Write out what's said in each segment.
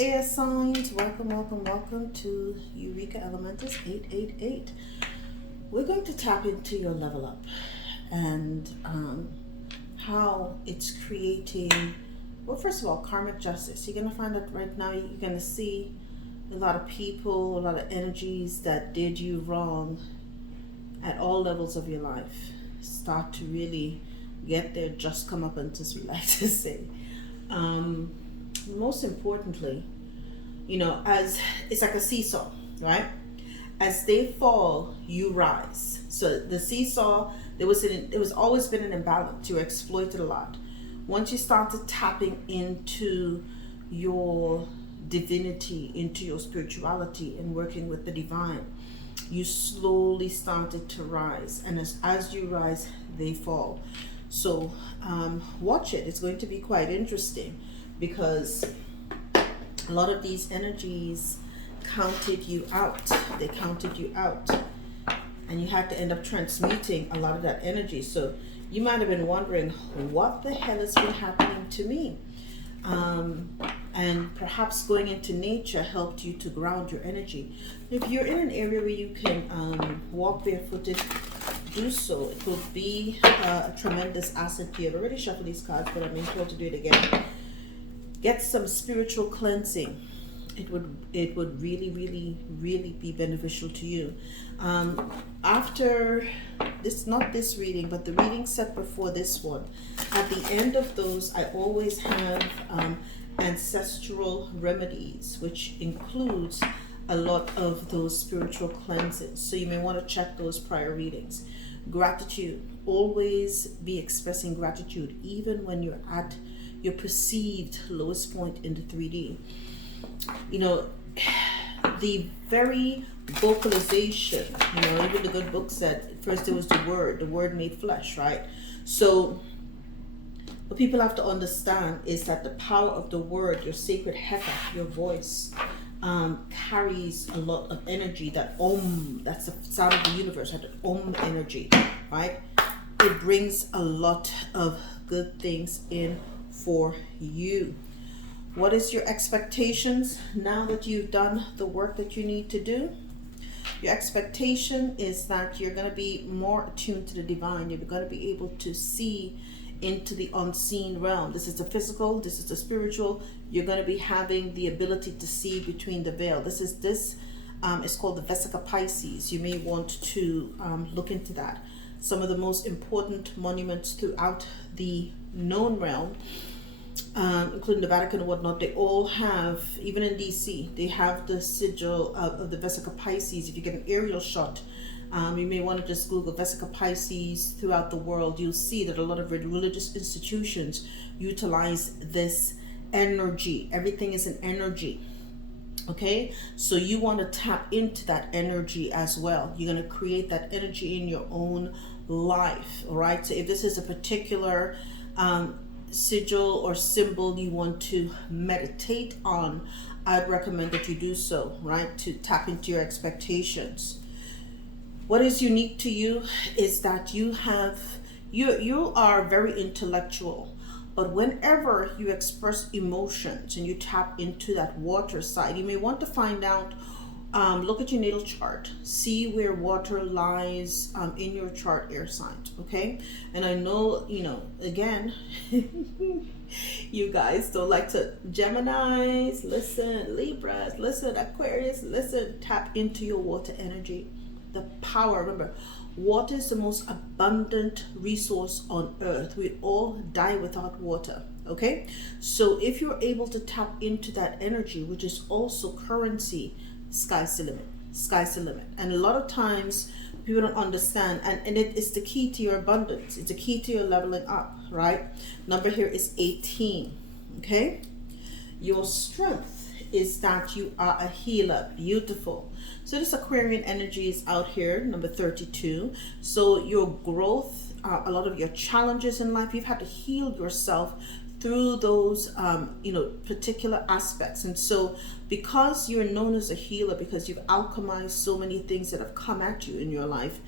air signs, welcome to Eureka Elementus 888. We're going to tap into your level up and how it's creating, well, first of all, karmic justice. You're going to find that right now you're going to see a lot of people, a lot of energies that did you wrong at all levels of your life start to really get their just come up, and as we like to say. Most importantly, as it's like a seesaw, right? As they fall, you rise. So the seesaw, there was always been an imbalance. You were exploited a lot. Once you started tapping into your divinity, into your spirituality, and working with the divine, you slowly started to rise. And as you rise, they fall. So watch it. It's going to be quite interesting, because a lot of these energies counted you out. They counted you out, and you had to end up transmuting a lot of that energy. So you might have been wondering, what the hell has been happening to me? And perhaps going into nature helped you to ground your energy. If you're in an area where you can walk barefooted, do so. It will be a tremendous asset to you. I've already shuffled these cards, but I'm being told to do it again. Get some spiritual cleansing. It would really be beneficial to you. After this, not this reading, but the reading set before this one, at the end of those, I always have ancestral remedies, which includes a lot of those spiritual cleanses. So you may want to check those prior readings. Gratitude. Always be expressing gratitude, even when you're at your perceived lowest point in the 3D. The very vocalization, even the good book said, first there was the word made flesh, right? So what people have to understand is that the power of the word, your sacred heka, your voice, carries a lot of energy. That that's the sound of the universe, that energy, right? It brings a lot of good things in for you. What is your expectations now that you've done the work that you need to do? Your expectation is that you're going to be more attuned to the divine. You're going to be able to see into the unseen realm. This is the physical, this is the spiritual. You're going to be having the ability to see between the veil. This is called the Vesica Pisces. You may want to look into that. Some of the most important monuments throughout the known realm, including the Vatican and whatnot, they all have, even in DC, they have the sigil of the Vesica Pisces. If you get an aerial shot, you may want to just Google Vesica Pisces throughout the world. You'll see that a lot of religious institutions utilize this energy. Everything is an energy. Okay, so you want to tap into that energy as well. You're going to create that energy in your own life. All right, so if this is a particular sigil or symbol you want to meditate on, I'd recommend that you do so, right, to tap into your expectations. What is unique to you is that you are very intellectual, but whenever you express emotions and you tap into that water side, you may want to find out, look at your natal chart, see where water lies in your chart, air signs, okay? And I know, again, you guys don't like to, Geminis, listen, Libras, listen, Aquarius, listen, tap into your water energy. The power, remember, water is the most abundant resource on earth. We all die without water, okay? So if you're able to tap into that energy, which is also currency, sky's the limit. Sky's the limit. And a lot of times people don't understand, and it is the key to your abundance. It's the key to your leveling up, right? Number here is 18, okay? Your strength is that you are a healer. Beautiful. So this Aquarian energy is out here, number 32. So your growth, a lot of your challenges in life, you've had to heal yourself through those particular aspects. And so because you're known as a healer, because you've alchemized so many things that have come at you in your life,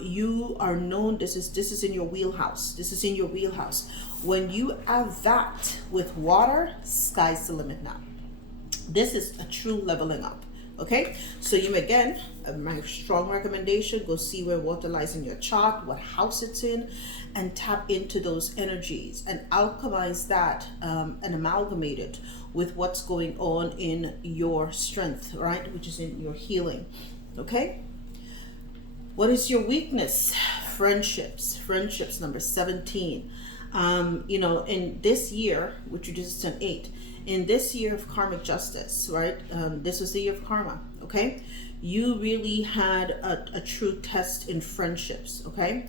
you are known, this is in your wheelhouse. This is in your wheelhouse. When you have that with water, sky's the limit now. This is a true leveling up. Okay, so you again, my strong recommendation, go see where water lies in your chart, what house it's in, and tap into those energies and alchemize that, and amalgamate it with what's going on in your strength, right, which is in your healing. Okay, what is your weakness? Friendships number 17. In this year, which you just turned 8, in this year of karmic justice, right? This was the year of karma, okay? You really had a true test in friendships, okay?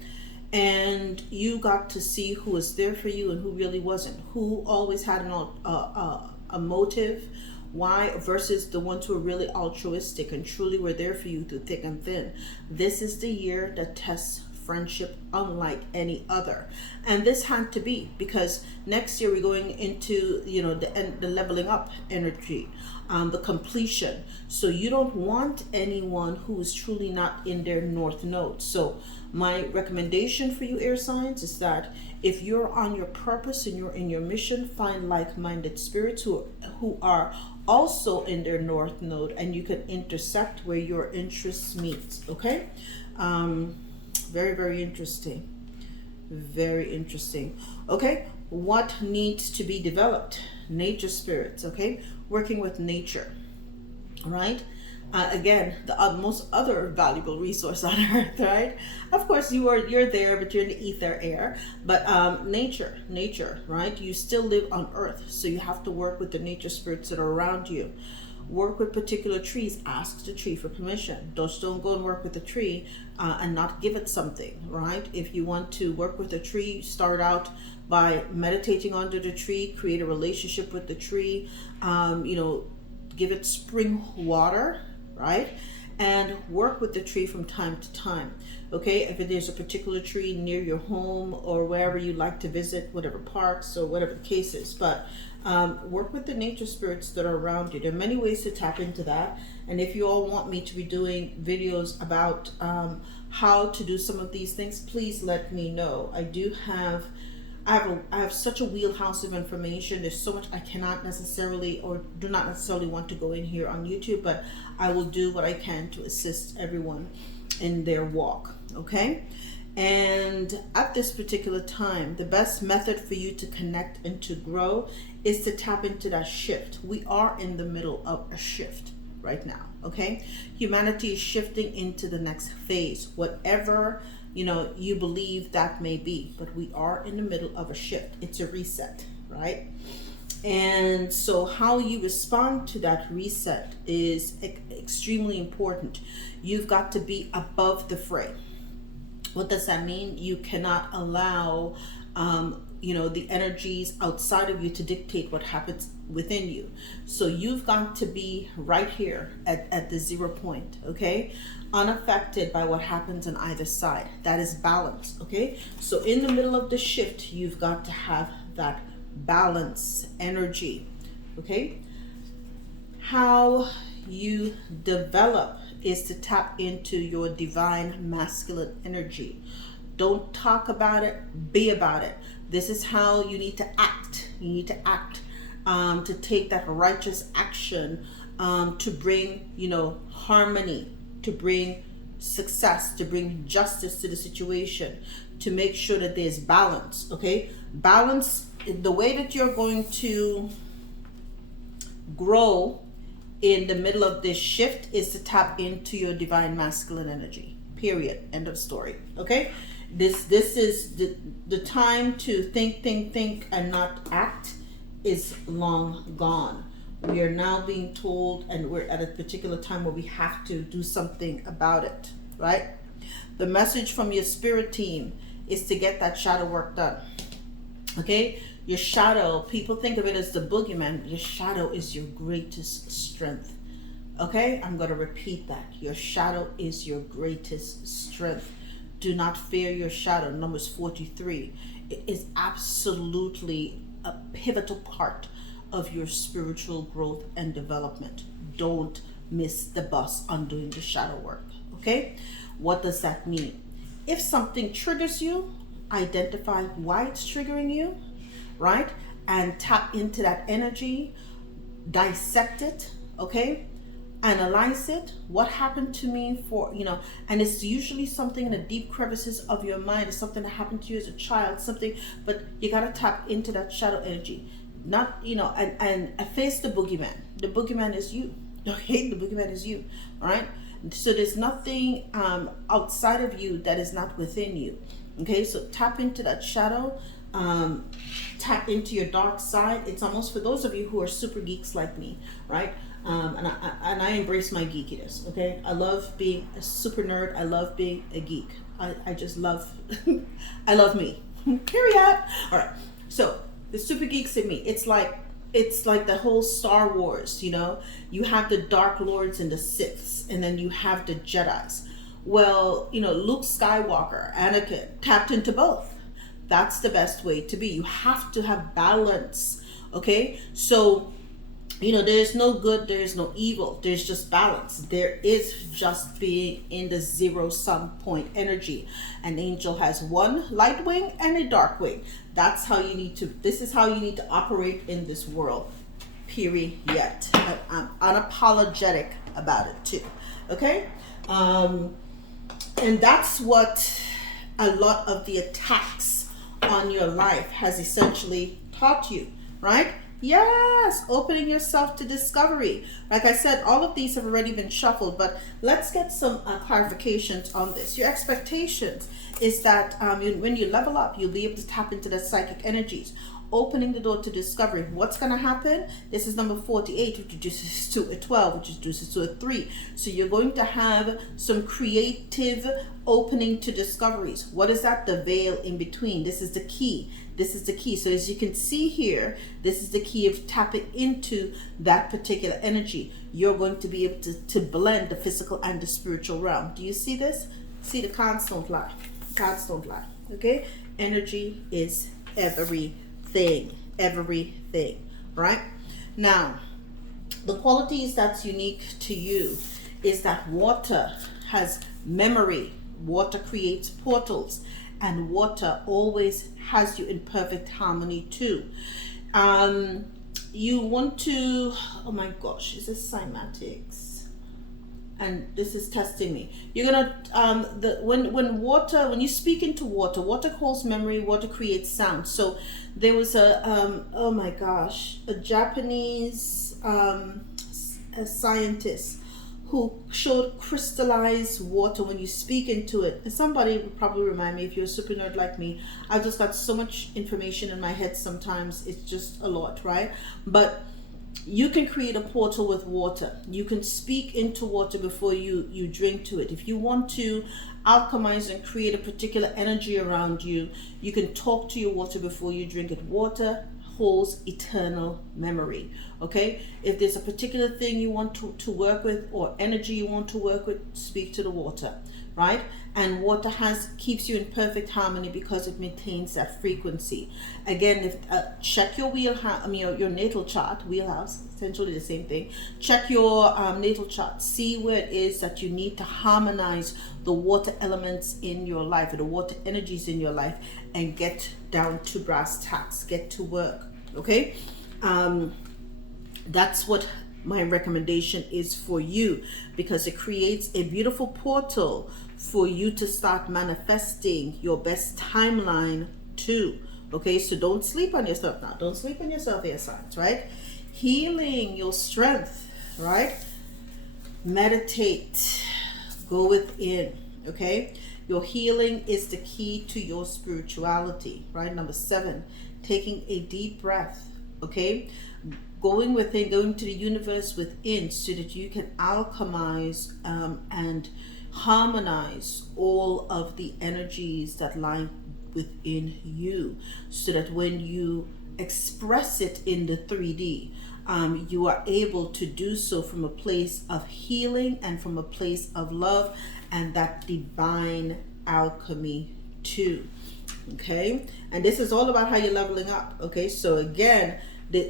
And you got to see who was there for you and who really wasn't, who always had a motive, why, versus the ones who are really altruistic and truly were there for you through thick and thin. This is the year that tests friendship unlike any other, and this had to be because next year we're going into the leveling up energy, the completion. So you don't want anyone who is truly not in their north node. So my recommendation for you air signs is that if you're on your purpose and you're in your mission, find like-minded spirits who are also in their north node, and you can intersect where your interests meet. Okay, very, very interesting. Very interesting. Okay, what needs to be developed? Nature spirits, okay? Working with nature, right? Again, the most other valuable resource on earth, right? Of course, you're there, but you're in the ether air. But nature, right? You still live on earth, so you have to work with the nature spirits that are around you. Work with particular trees. Ask the tree for permission. Just don't go and work with the tree and not give it something, right? If you want to work with a tree, start out by meditating under the tree, create a relationship with the tree, give it spring water, right? And work with the tree from time to time. Okay, if there's a particular tree near your home or wherever you like to visit, whatever parks or whatever the case is, but work with the nature spirits that are around you. There are many ways to tap into that, and if you all want me to be doing videos about how to do some of these things, please let me know. I have such a wheelhouse of information. There's so much I cannot necessarily or do not necessarily want to go in here on YouTube, but I will do what I can to assist everyone in their walk. Okay, and at this particular time, the best method for you to connect and to grow is to tap into that shift. We are in the middle of a shift right now. Okay, humanity is shifting into the next phase, whatever you believe that may be, but we are in the middle of a shift. It's a reset, right? And so how you respond to that reset is extremely important. You've got to be above the fray. What does that mean? You cannot allow the energies outside of you to dictate what happens within you. So you've got to be right here at the 0 point, okay? Unaffected by what happens on either side. That is balance, okay? So in the middle of the shift, you've got to have that balance energy, okay? How you develop is to tap into your divine masculine energy. Don't talk about it, be about it. This is how you need to act. You need to act to take that righteous action to bring, harmony, to bring success, to bring justice to the situation, to make sure that there's balance, okay? Balance, the way that you're going to grow in the middle of this shift is to tap into your divine masculine energy, period, end of story, okay? This is the time to think and not act is long gone. We are now being told, and we're at a particular time where we have to do something about it, right? The message from your spirit team is to get that shadow work done, okay? Your shadow, people think of it as the boogeyman. Your shadow is your greatest strength, okay? I'm going to repeat that. Your shadow is your greatest strength. Do not fear your shadow. Numbers 43. It is absolutely a pivotal part of your spiritual growth and development. Don't miss the bus on doing the shadow work, okay? What does that mean? If something triggers you, identify why it's triggering you, right? And tap into that energy. dissect it, okay? Analyze it. What happened to me for, and it's usually something in the deep crevices of your mind. It's something that happened to you as a child, something, but you got to tap into that shadow energy. Not, and face the boogeyman. The boogeyman is you. Okay, the boogeyman is you. All right. So there's nothing outside of you that is not within you. Okay, so tap into that shadow. Tap into your dark side. It's almost for those of you who are super geeks like me, right? And I embrace my geekiness. Okay, I love being a super nerd. I love being a geek. I just love I love me. Period. All right. So the super geeks in me. It's like the whole Star Wars. You have the Dark Lords and the Siths, and then you have the Jedis. Well, Luke Skywalker, Anakin tapped into both. That's the best way to be. You have to have balance. Okay, so there's no good, there's no evil, there's just balance. There is just being in the zero sum point energy. An angel has one light wing and a dark wing. This is how you need to operate in this world, period. Yet I'm unapologetic about it too. Okay, and that's what a lot of the attacks on your life has essentially taught you, right? Yes, opening yourself to discovery. Like I said, all of these have already been shuffled, but let's get some clarifications on this. Your expectations is that when you level up, you'll be able to tap into the psychic energies, opening the door to discovery. What's going to happen? This is number 48, which reduces to a 12, which reduces to a 3. So you're going to have some creative opening to discoveries. What is that? The veil in between. This is the key. This is the key. So as you can see here, this is the key of tapping into that particular energy. You're going to be able to blend the physical and the spiritual realm. Do you see this? See, the cards don't lie. Cards don't lie. Okay? Energy is everything. Everything. Right? Now, the qualities that's unique to you is that water has memory. Water creates portals. And water always has you in perfect harmony too. You want to, oh my gosh, is this cymatics? And this is testing me. You're gonna when you speak into water, water calls memory, water creates sound. So there was oh my gosh, a Japanese a scientist who showed crystallized water when you speak into it. And somebody would probably remind me, if you're a super nerd like me, I've just got so much information in my head sometimes, it's just a lot, right? But you can create a portal with water. You can speak into water before you drink to it. If you want to alchemize and create a particular energy around you, you can talk to your water before you drink it. Water holds eternal memory. Okay, if there's a particular thing you want to work with, or energy you want to work with, speak to the water, right? And water keeps you in perfect harmony because it maintains that frequency. Again, if check your wheelhouse, your natal chart, wheelhouse, essentially the same thing. Check your natal chart, see where it is that you need to harmonize the water elements in your life, or the water energies in your life, and get down to brass tacks, get to work. Okay, that's what my recommendation is for you, because it creates a beautiful portal for you to start manifesting your best timeline too. Okay, so don't sleep on yourself now. Don't sleep on yourself, air signs, right? Healing your strength, right? Meditate, go within. Okay, your healing is the key to your spirituality, right? Number 7, taking a deep breath. Okay, going within, going to the universe within, so that you can alchemize and harmonize all of the energies that lie within you, so that when you express it in the 3D, you are able to do so from a place of healing and from a place of love and that divine alchemy too. Okay, and this is all about how you're leveling up. Okay, so again,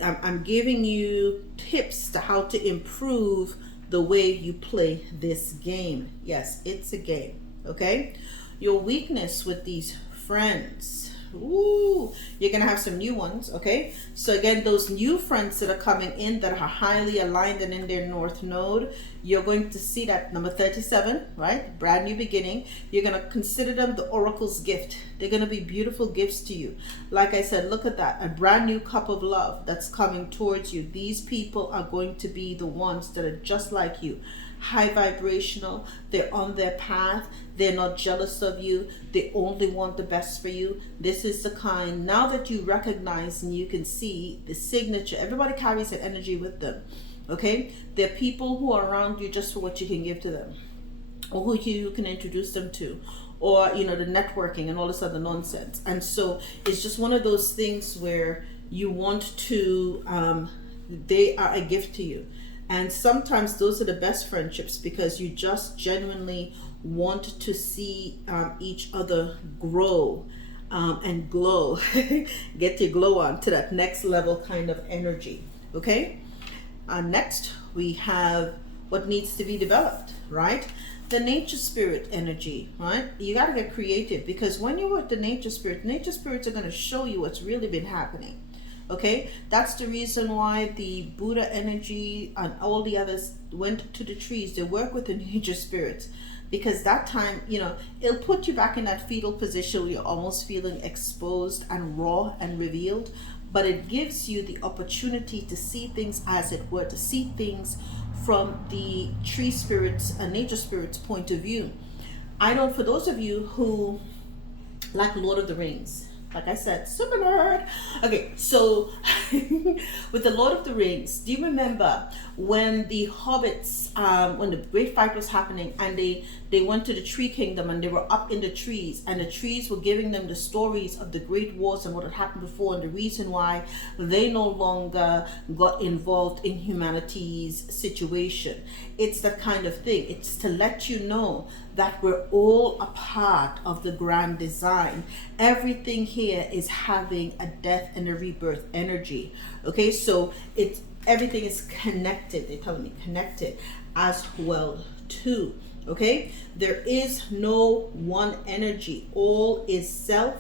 I'm giving you tips to how to improve the way you play this game. Yes, it's a game. Okay, your weakness with these friends, Ooh, you're gonna have some new ones, okay? So again, those new friends that are coming in that are highly aligned and in their north node, you're going to see that number 37, right? Brand new beginning. You're gonna consider them the oracle's gift. They're gonna be beautiful gifts to you. Like I said, look at that, a brand new cup of love that's coming towards you. These people are going to be the ones that are just like you, high vibrational. They're on their path. They're not jealous of you. They only want the best for you. This is the kind, now that you recognize and you can see the signature, everybody carries an energy with them, okay? They're people who are around you just for what you can give to them, or who you can introduce them to, or the networking and all this other nonsense. And so it's just one of those things where you want to, they are a gift to you. And sometimes those are the best friendships, because you just genuinely want to see each other grow and glow. Get your glow on to that next level kind of energy, okay? Next, we have what needs to be developed, right? The nature spirit energy, right? You got to get creative, because when you're with the nature spirits are going to show you what's really been happening. Okay, that's the reason why the Buddha energy and all the others went to the trees. They work with the nature spirits, because that time, it'll put you back in that fetal position where you're almost feeling exposed and raw and revealed, but it gives you the opportunity to see things as it were, to see things from the tree spirits and nature spirits point of view. For those of you who like Lord of the Rings, like I said, super nerd. Okay, so with the Lord of the Rings, do you remember when the hobbits, when the great fight was happening, and they went to the tree kingdom, and they were up in the trees, and the trees were giving them the stories of the great wars and what had happened before, and the reason why they no longer got involved in humanity's situation. It's that kind of thing. It's to let you know that we're all a part of the grand design. Everything here is having a death and a rebirth energy. Okay, so everything is connected. They're telling me connected as well too. Okay, there is no one energy. All is self,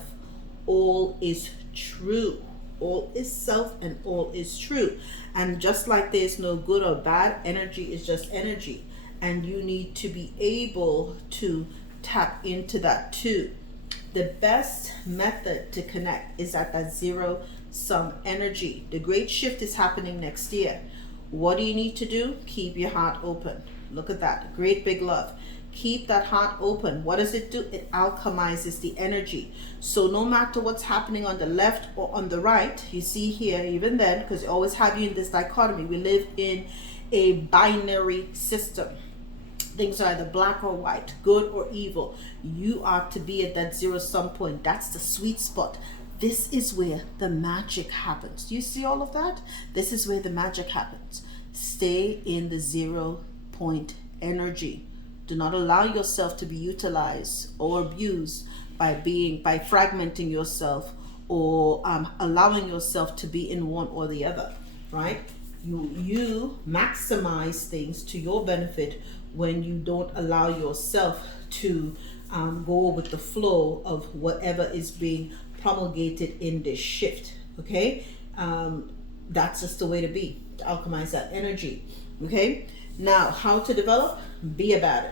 all is true. All is self and all is true. And just like there's no good or bad, energy is just energy. And you need to be able to tap into that too. The best method to connect is at that zero sum energy. The great shift is happening next year. What do you need to do? Keep your heart open. Look at that. Great big love. Keep that heart open. What does it do? It alchemizes the energy. So no matter what's happening on the left or on the right, you see here, even then, because they always have you in this dichotomy, we live in a binary system. Things are either black or white, good or evil. You are to be at that zero sum point. That's the sweet spot. This is where the magic happens. Do you see all of that? This is where the magic happens. Stay in the 0 point energy. Do not allow yourself to be utilized or abused by fragmenting yourself, or allowing yourself to be in one or the other, right? You maximize things to your benefit when you don't allow yourself to go with the flow of whatever is being promulgated in this shift. Okay, that's just the way to be, to alchemize that energy. Okay, now how to develop? Be about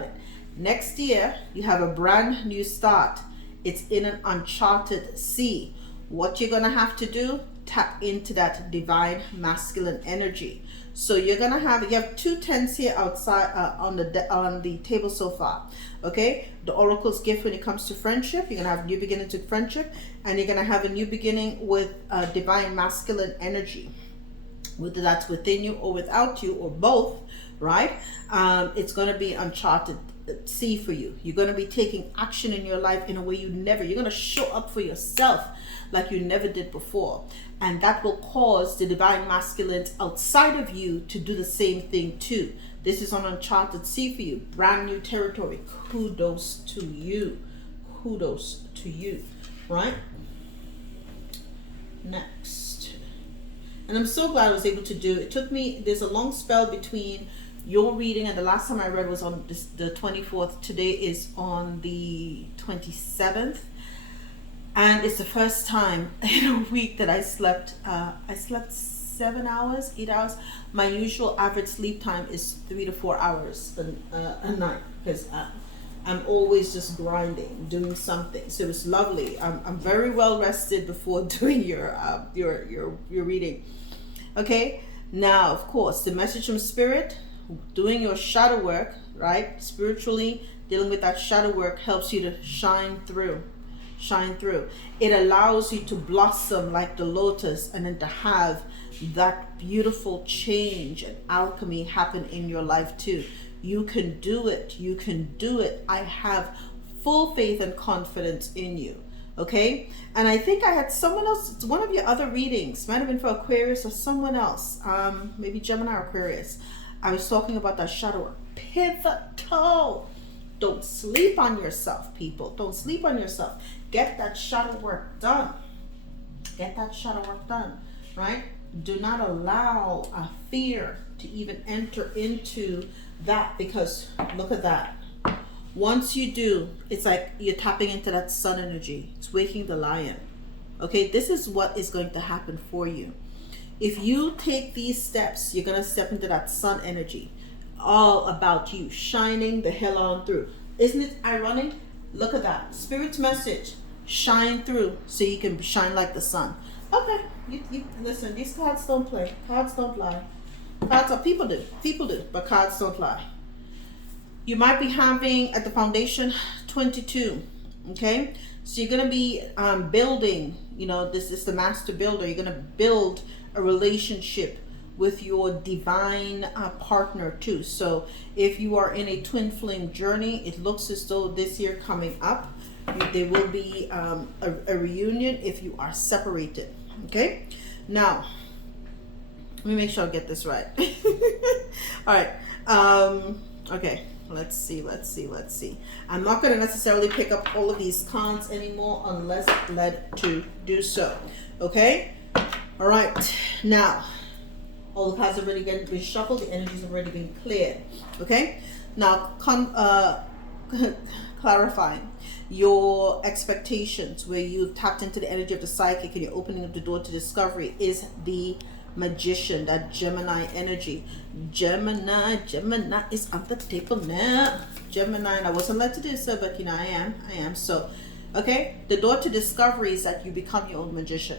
it. Next year you have a brand new start. It's in an uncharted sea. What you're gonna have to do, tap into that divine masculine energy. So you have 2 10s here outside on the table so far. Okay, the oracle's gift when it comes to friendship. You're gonna have a new beginning to friendship, and you're gonna have a new beginning with divine masculine energy, whether that's within you or without you or both, right? It's gonna be uncharted sea for you. You're gonna be taking action in your life in a way you're gonna show up for yourself like you never did before. And that will cause the divine masculine outside of you to do the same thing too. This is an uncharted sea for you, brand new territory. Kudos to you. Kudos to you, right? Next. And I'm so glad I was able to do it. There's a long spell between your reading, and the last time I read was on the 24th. Today is on the 27th. And it's the first time in a week that I slept. I slept 7 hours, 8 hours. My usual average sleep time is 3 to 4 hours a night, because I'm always just grinding, doing something. So it's lovely. I'm very well rested before doing your reading. Okay. Now, of course, the message from Spirit, doing your shadow work, right? Spiritually dealing with that shadow work helps you to shine through. Shine through. It allows you to blossom like the lotus, and then to have that beautiful change and alchemy happen in your life too. You can do it. You can do it. I have full faith and confidence in you. Okay. And I think I had someone else, one of your other readings, might have been for Aquarius or someone else, maybe Gemini or Aquarius. I was talking about that shadow work. Pivotal. Don't sleep on yourself, people. Don't sleep on yourself. Get that shadow work done. Get that shadow work done, right? Do not allow a fear to even enter into that, because look at that. Once you do, it's like you're tapping into that sun energy. It's waking the lion. Okay, this is what is going to happen for you. If you take these steps, you're going to step into that sun energy. All about you shining the hell on through. Isn't it ironic? Look at that. Spirit's message. Shine through so you can shine like the sun. Okay, you listen, these cards don't play. Cards don't lie. Cards are, people do, but cards don't lie. You might be having at the foundation 22. Okay, so you're going to be building, this is the master builder. You're going to build a relationship with your divine partner too. So if you are in a twin flame journey, it looks as though this year coming up, there will be a reunion if you are separated. Okay, now let me make sure I get this right. All right. Okay, let's see. I'm not going to necessarily pick up all of these cards anymore unless led to do so. Okay. All right. Now, all the cards have already been shuffled. The energy's already been cleared. Okay. Now, clarifying your expectations, where you've tapped into the energy of the psychic and you're opening up the door to discovery, is the Magician, that Gemini energy. Gemini is on the table now. Gemini, and I wasn't led to do so, but I am. So, okay, the door to discovery is that you become your own magician.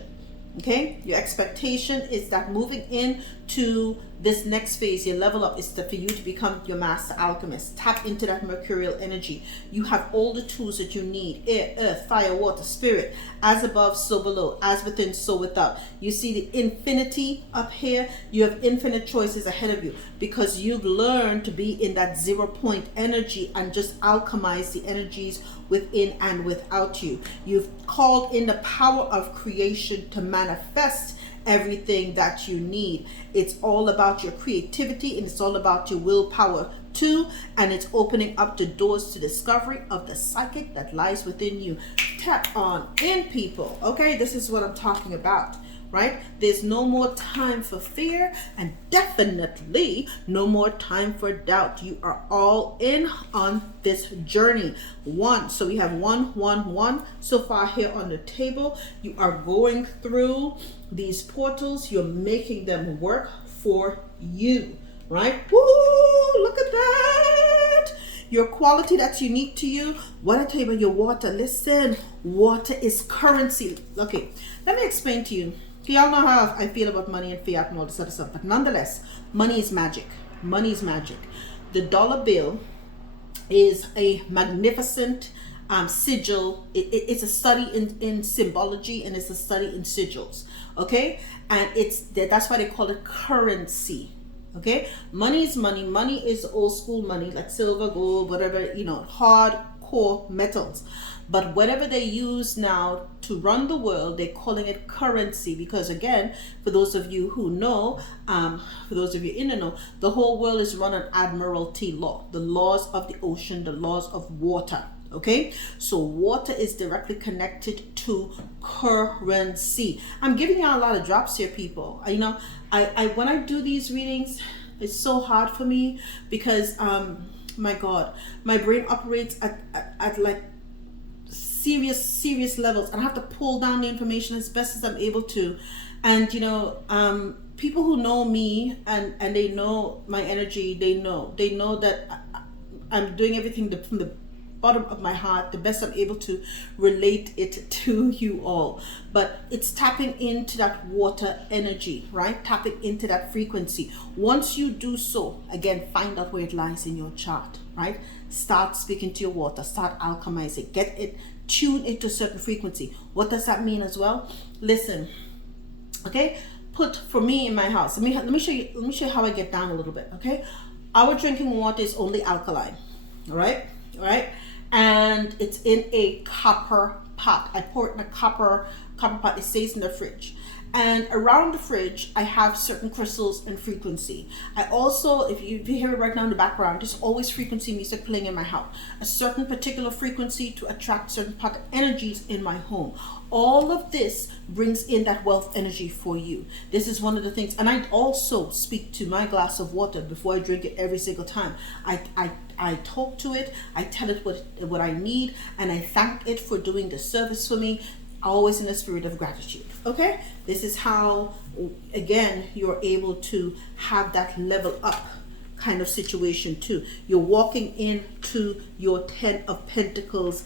Okay, your expectation is that moving into this next phase, your level up, is for you to become your master alchemist. Tap into that mercurial energy. You have all the tools that you need: air, earth, fire, water, spirit. As above, so below. As within, so without. You see the infinity up here. You have infinite choices ahead of you, because you've learned to be in that 0 point energy and just alchemize the energies within and without you. You've called in the power of creation to manifest everything that you need. It's all about your creativity, and it's all about your willpower too, and it's opening up the doors to discovery of the psychic that lies within you. Tap on in, people. Okay, this is what I'm talking about, right? There's no more time for fear, and definitely no more time for doubt. You are all in on this journey. So we have 111 so far here on the table. You are going through these portals. You're making them work for you, right? Woo! Look at that. Your quality that's unique to you. What I tell you about your water. Listen, water is currency. Okay, let me explain to you. Y'all know how I feel about money and fiat and all this other stuff, but nonetheless, money is magic. Money is magic. The dollar bill is a magnificent sigil. It's a study in symbology, and it's a study in sigils. Okay, and that's why they call it currency. Okay, money is money. Money is old school money, like silver, gold, whatever, hard core metals. But whatever they use now to run the world, they're calling it currency, because again, for those of you who know, for those of you in the know, the whole world is run on admiralty law, the laws of the ocean, the laws of water. Okay, so water is directly connected to currency. I'm giving you a lot of drops here, people. I when I do these readings, it's so hard for me because my God, my brain operates at like serious levels, and I have to pull down the information as best as I'm able to. And people who know me and they know my energy, they know that I'm doing everything from the bottom of my heart, the best I'm able to relate it to you all. But it's tapping into that water energy, right? Tapping into that frequency. Once you do so, again, find out where it lies in your chart, right? Start speaking to your water, start alchemizing, get it tuned into a certain frequency. What does that mean as well? Listen, okay, for me in my house, let me show you how I get down a little bit. Okay, our drinking water is only alkaline. All right, and it's in a copper pot. I pour it in a copper pot. It stays in the fridge, and around the fridge I have certain crystals and frequency. I also, if you hear it right now in the background, there's always frequency music playing in my house, a certain particular frequency to attract certain part of energies in my home. All of this brings in that wealth energy for you. This is one of the things. And I also speak to my glass of water before I drink it every single time. I talk to it, I tell it what I need, and I thank it for doing the service for me, always in a spirit of gratitude. Okay, this is how, again, you're able to have that level up kind of situation too. You're walking into your 10 of Pentacles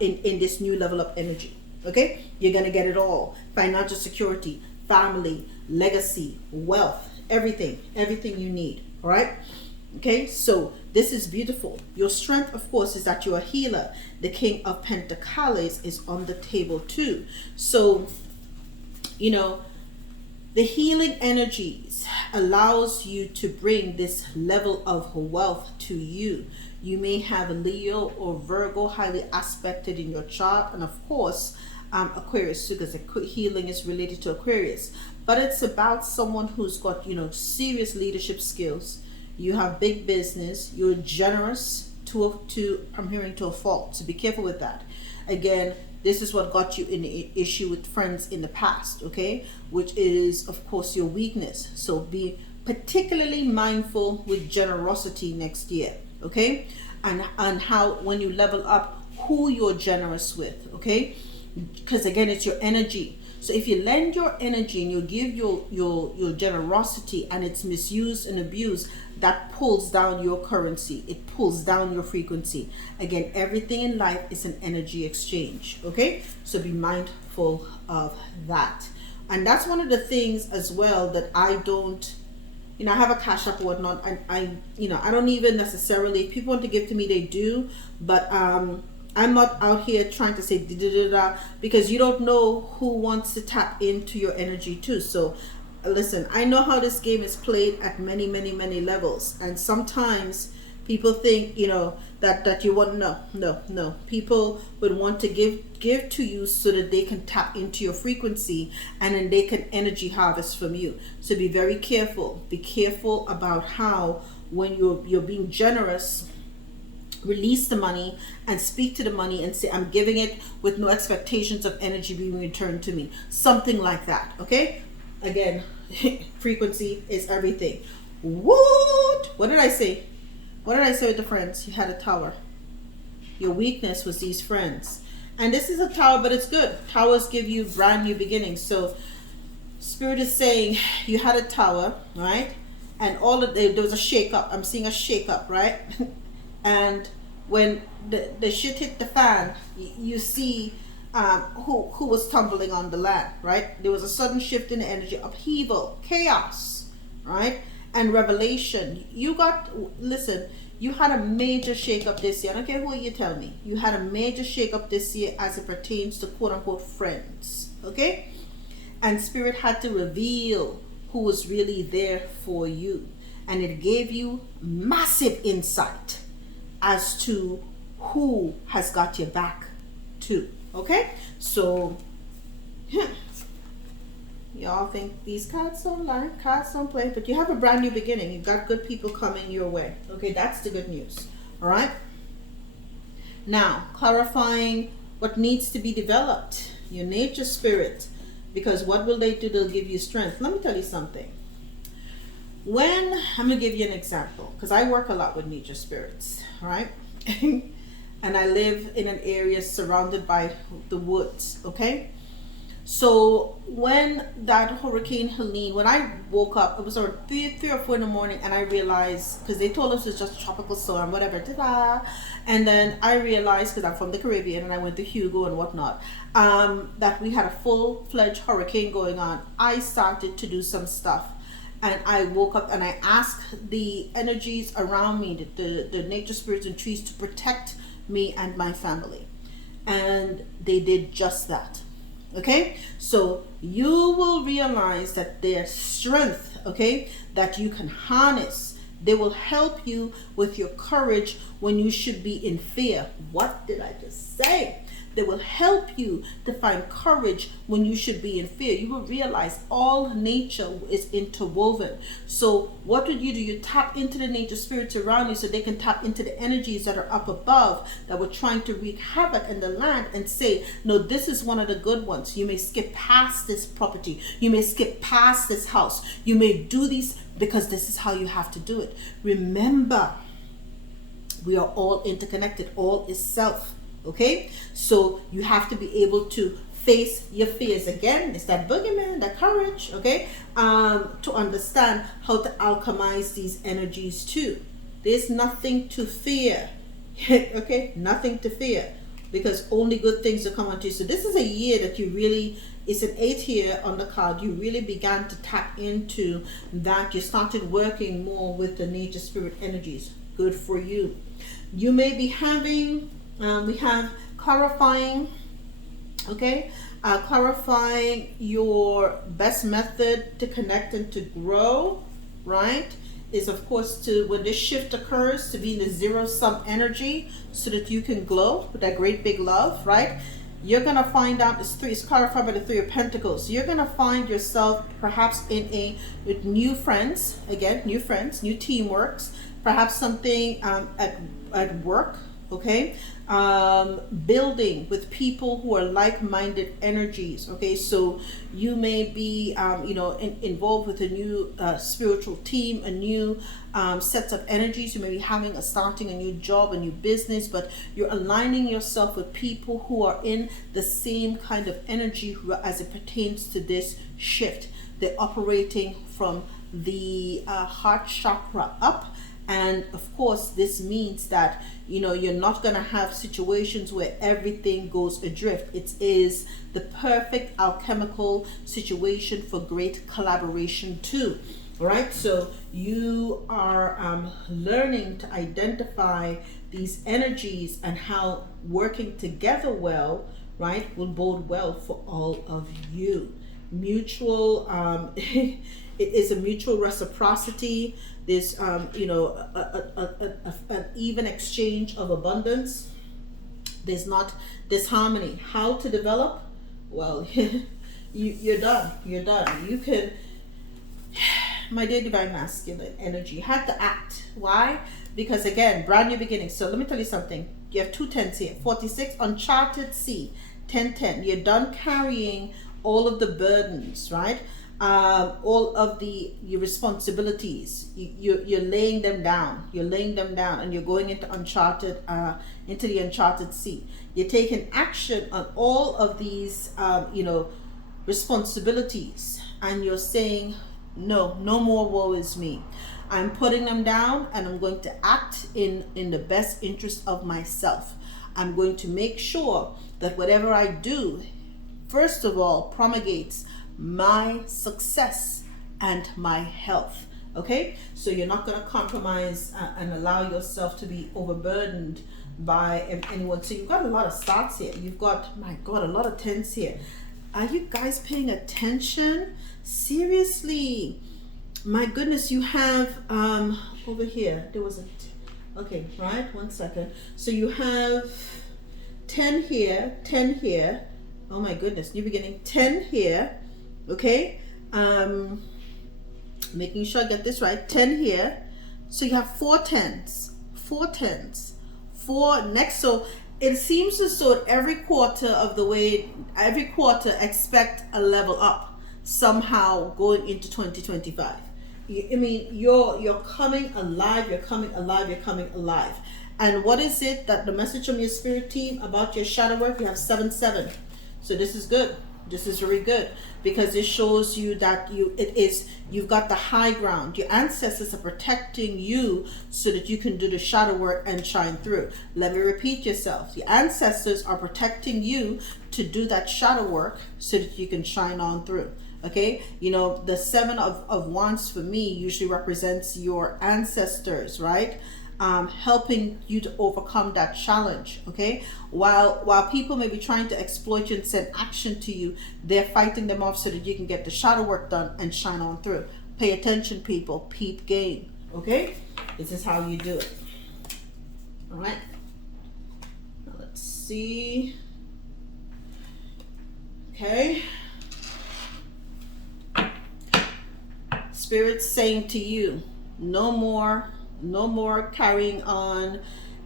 in this new level of energy. Okay, you're gonna get it all: financial security, family, legacy, wealth, everything you need. All right. Okay, so this is beautiful. Your strength, of course, is that you're a healer. The King of Pentacles is on the table too. So, the healing energies allows you to bring this level of wealth to you. You may have Leo or Virgo highly aspected in your chart, and of course, Aquarius too, because healing is related to Aquarius. But it's about someone who's got, serious leadership skills. You have big business. You're generous I'm hearing, to a fault. So be careful with that. Again, this is what got you in the issue with friends in the past, okay? Which is, of course, your weakness. So be particularly mindful with generosity next year, okay? And how, when you level up, who you're generous with, okay? Because again, it's your energy. So if you lend your energy and you give your generosity and it's misused and abused, that pulls down your currency. It pulls down your frequency. Again, everything in life is an energy exchange. Okay, so be mindful of that. And that's one of the things as well that I don't, I have a Cash App or whatnot, and I don't even necessarily, if people want to give to me, they do, but I'm not out here trying to say da-da-da-da, because you don't know who wants to tap into your energy too. So listen, I know how this game is played at many levels, and sometimes people think that you want, no, people would want to give to you so that they can tap into your frequency, and then they can energy harvest from you. So be very careful. Be careful about how, when you're being generous, release the money and speak to the money and say, I'm giving it with no expectations of energy being returned to me. Something like that. Okay, again, frequency is everything. What did I say with the friends? You had a tower. Your weakness was these friends, and this is a tower, but it's good. Towers give you brand new beginnings. So Spirit is saying you had a tower, right? And there was a shake up. I'm seeing a shake up, right? And when the shit hit the fan, you see who was tumbling on the land, right? There was a sudden shift in the energy, upheaval, chaos, right? And revelation. You had a major shake-up this year. I don't care what you tell me. You had a major shake-up this year as it pertains to quote-unquote friends, okay? And Spirit had to reveal who was really there for you. And it gave you massive insight as to who has got your back too. Okay, so y'all think these cards don't lie, cards don't play, but you have a brand new beginning. You've got good people coming your way. Okay, that's the good news. All right, now clarifying what needs to be developed, your nature spirit, because what will they do? They'll give you strength. Let me tell you something. I'm gonna give you an example, because I work a lot with nature spirits, right? and I live in an area surrounded by the woods. Okay, so when that Hurricane Helene, when I woke up, it was around 3 or 4 in the morning, and I realized, because they told us it's just a tropical storm, whatever, ta-da. And then I realized, because I'm from the Caribbean and I went to Hugo and whatnot, that we had a full-fledged hurricane going on. I started to do some stuff, and I woke up and I asked the energies around me, the nature spirits and trees, to protect me and my family, and they did just that. Okay, so you will realize that their strength, okay, that you can harness, they will help you with your courage when you should be in fear. What did I just say? They will help you to find courage when you should be in fear. You will realize all nature is interwoven. So what would you do? You tap into the nature spirits around you so they can tap into the energies that are up above that were trying to wreak havoc in the land, and say, no, this is one of the good ones. You may skip past this property. You may skip past this house. You may do these because this is how you have to do it. Remember, we are all interconnected. All is self. Okay, so you have to be able to face your fears. Again, it's that boogeyman, that courage. Okay, to understand how to alchemize these energies too. There's nothing to fear. Okay, nothing to fear, because only good things will come onto you. So this is a year that you really, it's an 8 here on the card. You really began to tap into that. You started working more with the nature spirit energies. Good for you. You may be having we have clarifying, okay, clarifying your best method to connect and to grow, right, is of course to, when this shift occurs, to be in the zero-sum energy so that you can glow with that great big love, right? You're going to find out, it's clarified by the Three of Pentacles. You're going to find yourself perhaps with new friends, again, new friends, new teamworks, perhaps something at work, okay, building with people who are like-minded energies. Okay, so you may be involved with a new spiritual team, a new sets of energies. You may be starting a new job, a new business, but you're aligning yourself with people who are in the same kind of energy as it pertains to this shift. They're operating from the heart chakra up. And of course, this means that, you're not going to have situations where everything goes adrift. It is the perfect alchemical situation for great collaboration too. All right. So you are learning to identify these energies and how working together well, right, will bode well for all of you. Mutual, it is a mutual reciprocity. There's an even exchange of abundance. There's not disharmony. How to develop? Well, you're done. You're done. You can, my dear divine masculine energy, you have to act. Why? Because again, brand new beginning. So let me tell you something. You have 2 10s here. 46, uncharted sea. 10. You're done carrying all of the burdens, right? All of your responsibilities, you're laying them down. You're laying them down, and you're going into into the uncharted sea. You're taking action on all of these, responsibilities, and you're saying, no more woe is me. I'm putting them down, and I'm going to act in the best interest of myself. I'm going to make sure that whatever I do, first of all, promulgates my success and my health. Okay, so you're not going to compromise and allow yourself to be overburdened by anyone. So you've got a lot of starts here. You've got, my God, a lot of 10s here. Are you guys paying attention? Seriously, my goodness. You have over here, there was okay, right, 1 second. So you have 10 here, 10 here. Oh my goodness, new beginning. 10 here. Okay, making sure I get this right. 10 here. So you have 4 10s, 4 next. So it seems as though every quarter expect a level up somehow going into 2025. I mean, you're coming alive. You're coming alive. And what is it that the message from your spirit team about your shadow work? You have 7-7. So this is good. This is very good, because it shows you that you've got the high ground. Your ancestors are protecting you so that you can do the shadow work and shine through. Let me repeat yourself. Your ancestors are protecting you to do that shadow work so that you can shine on through. Okay, you know, the 7 of wands for me usually represents your ancestors, right? Helping you to overcome that challenge. Okay, while people may be trying to exploit you and send action to you, they're fighting them off so that you can get the shadow work done and shine on through. Pay attention, people. Peep game. Okay, this is how you do it. All right, now let's see. Okay, Spirit's saying to you, no more carrying on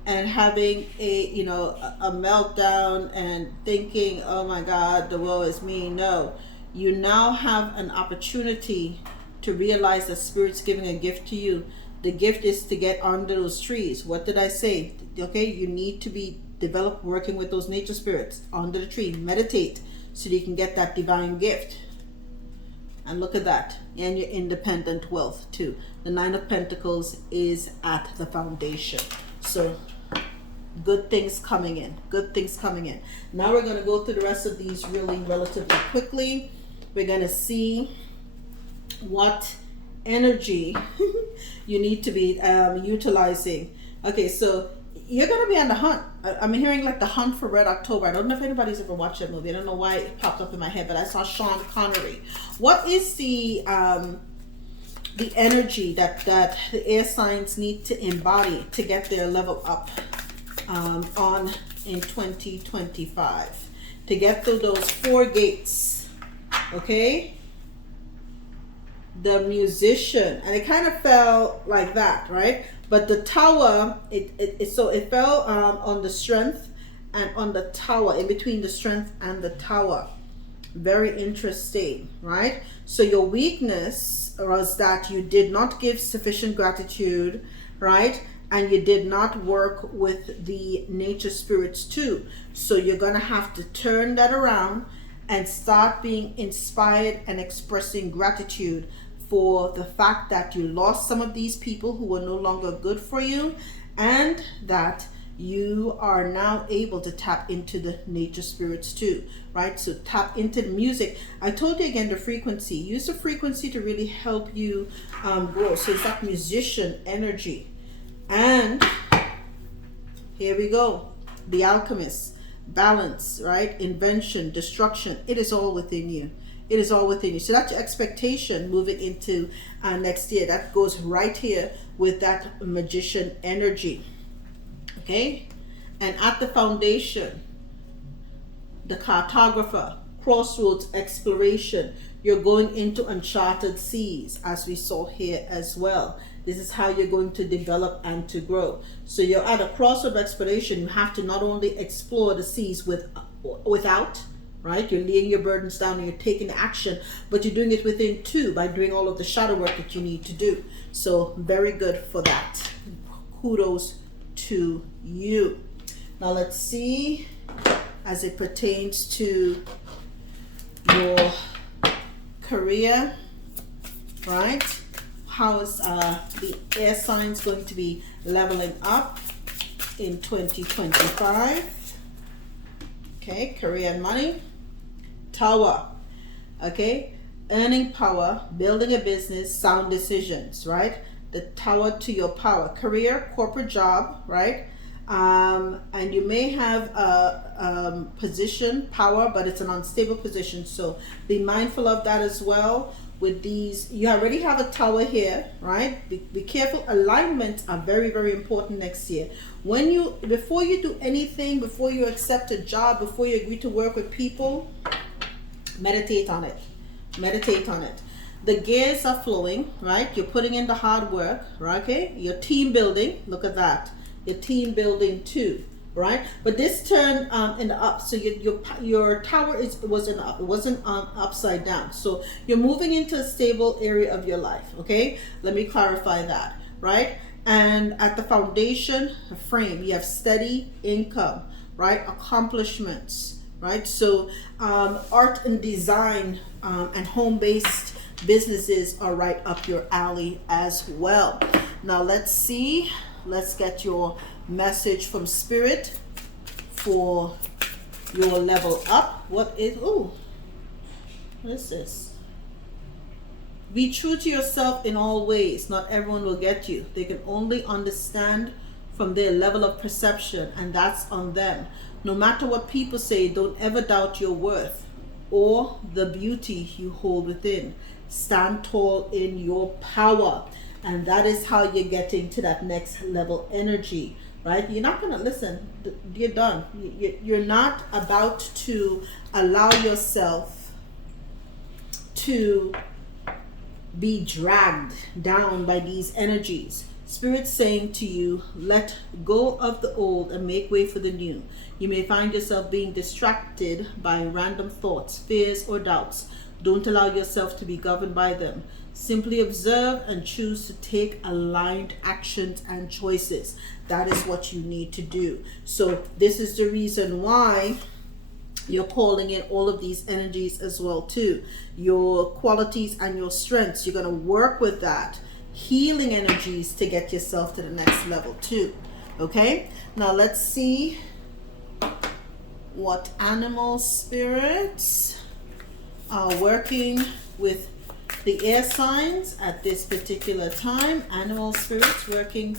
and having a meltdown and thinking, oh my God, the woe is me. No, you now have an opportunity to realize that Spirit's giving a gift to you. The gift is to get under those trees. What did I say? Okay, you need to be developed working with those nature spirits under the tree. Meditate so that you can get that divine gift. And look at that. And your independent wealth too. The 9 of Pentacles is at the foundation. So good things coming in. Good things coming in. Now we're going to go through the rest of these really relatively quickly. We're going to see what energy you need to be utilizing. Okay, so you're going to be on the hunt. I'm hearing like the hunt for Red October. I don't know if anybody's ever watched that movie. I don't know why it popped up in my head, but I saw Sean Connery. What is the energy that the air signs need to embody to get their level up on in 2025? To get through those 4 gates, okay? The Musician, and it kind of fell like that, right? But the Tower, it fell on the Strength and on the Tower, in between the Strength and the Tower. Very interesting, right? So your weakness was that you did not give sufficient gratitude, right? And you did not work with the nature spirits too. So you're going to have to turn that around and start being inspired and expressing gratitude for the fact that you lost some of these people who were no longer good for you, and that you are now able to tap into the nature spirits too, right? So tap into the music. I told you again, the frequency. Use the frequency to really help you grow. So it's that musician energy. And here we go. The Alchemist. Balance, right? Invention, destruction. It is all within you. It is all within you. So that's your expectation moving into next year. That goes right here with that magician energy. Okay? And at the foundation, the cartographer, crossroads, exploration. You're going into uncharted seas, as we saw here as well. This is how you're going to develop and to grow. So you're at a crossroad exploration. You have to not only explore the seas without, right? You're laying your burdens down and you're taking action, but you're doing it within too by doing all of the shadow work that you need to do. So very good for that. Kudos to you. Now let's see, as it pertains to your career, right? How is the air signs going to be leveling up in 2025? Okay, career and money. Tower, okay, earning power, building a business, sound decisions, right? The Tower to your power, career, corporate job, right? And you may have a position, power, but it's an unstable position, so be mindful of that as well. With these, you already have a Tower here, right? Be careful. Alignments are very, very important next year. Before you do anything, before you accept a job, before you agree to work with people, meditate on it. Meditate on it. The gears are flowing, right? You're putting in the hard work, right? Okay, your team building. Look at that. Your team building too, right? But this turned in the up, so your tower wasn't up. It wasn't upside down. So you're moving into a stable area of your life. Okay, let me clarify that, right? And at the foundation frame, you have steady income, right? Accomplishments, right? So art and design and home-based businesses are right up your alley as well. Now let's see. Let's get your message from Spirit for your level up. What is, oh, what is this? Be true to yourself in all ways. Not everyone will get you. They can only understand from their level of perception, and that's on them. No matter what people say, don't ever doubt your worth or the beauty you hold within. Stand tall in your power. And that is how you're getting to that next level energy, right? You're not going to listen. You're done. You're not about to allow yourself to be dragged down by these energies. Spirit's saying to you, let go of the old and make way for the new. You may find yourself being distracted by random thoughts, fears, or doubts. Don't allow yourself to be governed by them. Simply observe and choose to take aligned actions and choices. That is what you need to do. So this is the reason why you're calling in all of these energies as well too. Your qualities and your strengths. You're going to work with that. Healing energies to get yourself to the next level too. Okay? Now let's see what animal spirits are working with the air signs at this particular time. Animal spirits working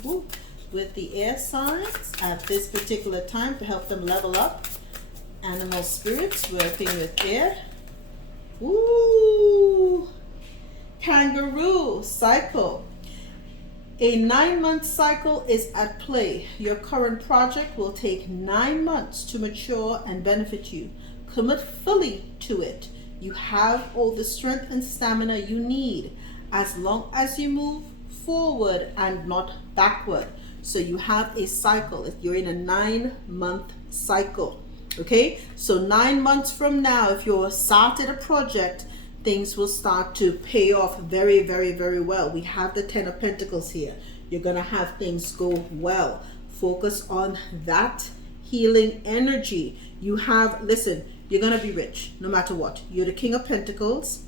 with the air signs at this particular time to help them level up. Animal spirits working with air. Ooh, kangaroo cycle. A 9-month cycle is at play. Your current project will take 9 months to mature and benefit you. Commit fully to it. You have all the strength and stamina you need as long as you move forward and not backward. So you have a cycle. You're in a 9-month cycle. Okay, so 9 months from now, if you're started a project, things will start to pay off very, very, very well. We have the 10 of Pentacles here. You're going to have things go well. Focus on that healing energy. You have, listen, you're going to be rich no matter what. You're the King of Pentacles.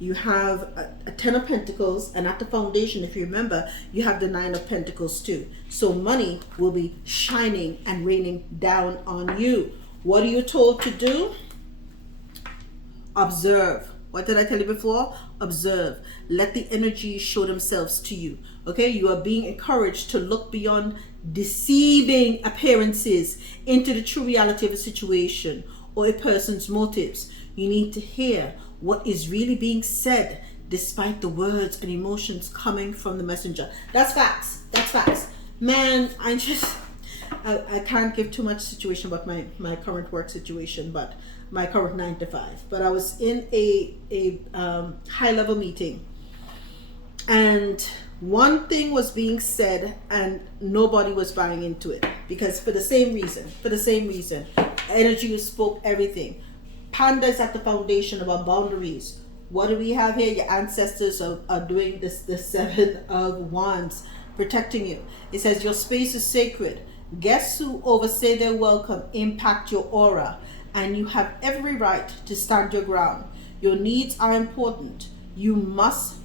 You have a 10 of Pentacles, and at the foundation, if you remember, you have the 9 of Pentacles too. So money will be shining and raining down on you. What are you told to do? Observe. What did I tell you before? Observe. Let the energies show themselves to you. Okay, you are being encouraged to look beyond deceiving appearances into the true reality of a situation or a person's motives. You need to hear what is really being said despite the words and emotions coming from the messenger. That's facts. That's facts. Man, I can't give too much situation about my current work situation, but my current 9 to 5. But I was in a high level meeting, and one thing was being said and nobody was buying into it, because for the same reason, energy spoke everything. Panda is at the foundation of our boundaries. What do we have here? Your ancestors are doing this, the 7 of Wands, protecting you. It says your space is sacred. Guests who overstay their welcome impact your aura, and you have every right to stand your ground. Your needs are important. You must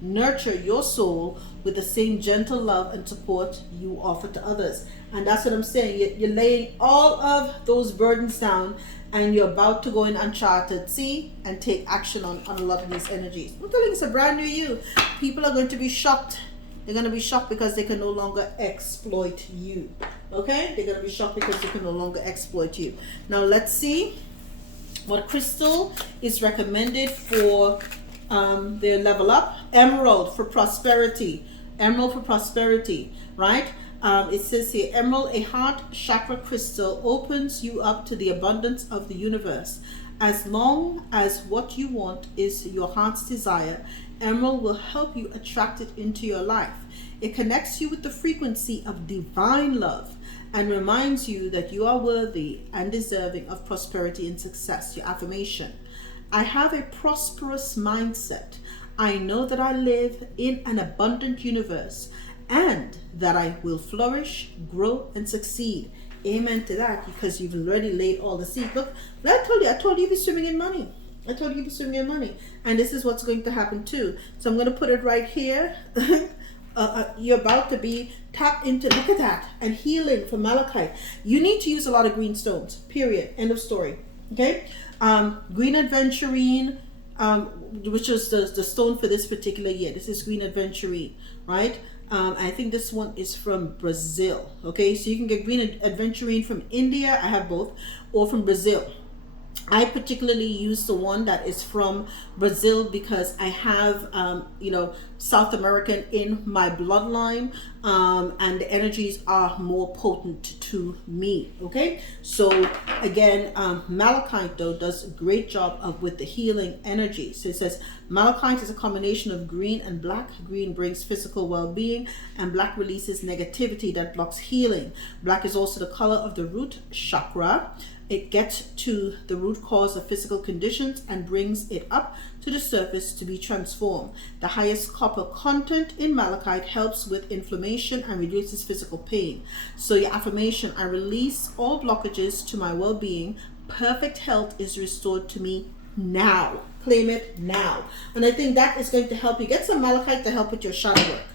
nurture your soul with the same gentle love and support you offer to others. And that's what I'm saying. You're laying all of those burdens down, and you're about to go in uncharted sea and take action on a lot of these energies. I'm telling you, it's a brand new you. People are going to be shocked. They're going to be shocked because they can no longer exploit you. Okay? They're going to be shocked because they can no longer exploit you. Now let's see what crystal is recommended for their level up. Emerald for prosperity. Emerald for prosperity, right? It says here, emerald, a heart chakra crystal, opens you up to the abundance of the universe. As long as what you want is your heart's desire, emerald will help you attract it into your life. It connects you with the frequency of divine love and reminds you that you are worthy and deserving of prosperity and success. Your affirmation: I have a prosperous mindset. I know that I live in an abundant universe and that I will flourish, grow, and succeed. Amen to that, because you've already laid all the seeds. Look, I told you you'd be swimming in money. I told you you'd be swimming in money. And this is what's going to happen too. So I'm going to put it right here. You're about to be tapped into, look at that, and healing for malachite. You need to use a lot of green stones, period. End of story. Okay? Green aventurine, which is the stone for this particular year. This is green aventurine, right? I think this one is from Brazil. Okay, so you can get green aventurine from India. I have both, or from Brazil. I particularly use the one that is from Brazil because I have, South American in my bloodline, and the energies are more potent to me. Okay, so again, malachite though does a great job with the healing energy. So it says malachite is a combination of green and black. Green brings physical well-being, and black releases negativity that blocks healing. Black is also the color of the root chakra. It gets to the root cause of physical conditions and brings it up to the surface to be transformed. The highest copper content in malachite helps with inflammation and reduces physical pain. So your affirmation: I release all blockages to my well-being. Perfect health is restored to me now. Claim it now. And I think that is going to help you. Get some malachite to help with your shadow work.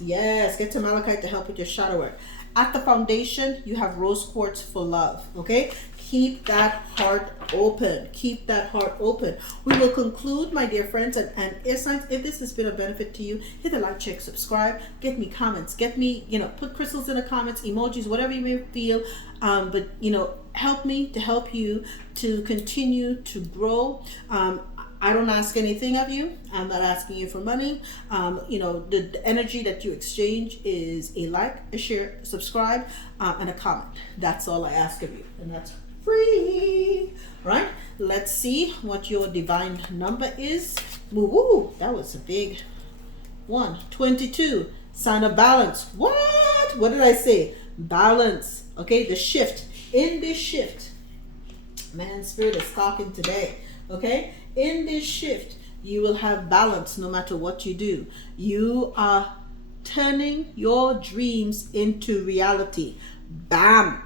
Yes, get some malachite to help with your shadow work. At the foundation, you have rose quartz for love. Okay, keep that heart open. Keep that heart open. We will conclude, my dear friends, and air signs. If this has been a benefit to you, hit the like, check, subscribe. Get me comments. Get me, put crystals in the comments, emojis, whatever you may feel. But help me to help you to continue to grow. I don't ask anything of you. I'm not asking you for money. The energy that you exchange is a like, a share, subscribe, and a comment. That's all I ask of you. And that's free. Right? Let's see what your divine number is. Woo, that was a big one. 22. Sign of balance. What? What did I say? Balance. Okay, the shift. In this shift, man, spirit is talking today. Okay? In this shift, you will have balance no matter what you do. You are turning your dreams into reality. Bam.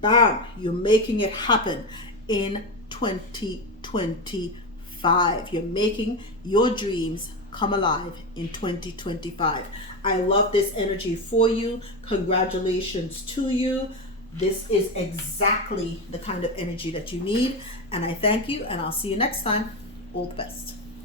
Bam. You're making it happen in 2025. You're making your dreams come alive in 2025. I love this energy for you. Congratulations to you. This is exactly the kind of energy that you need. And I thank you, and I'll see you next time. All the best.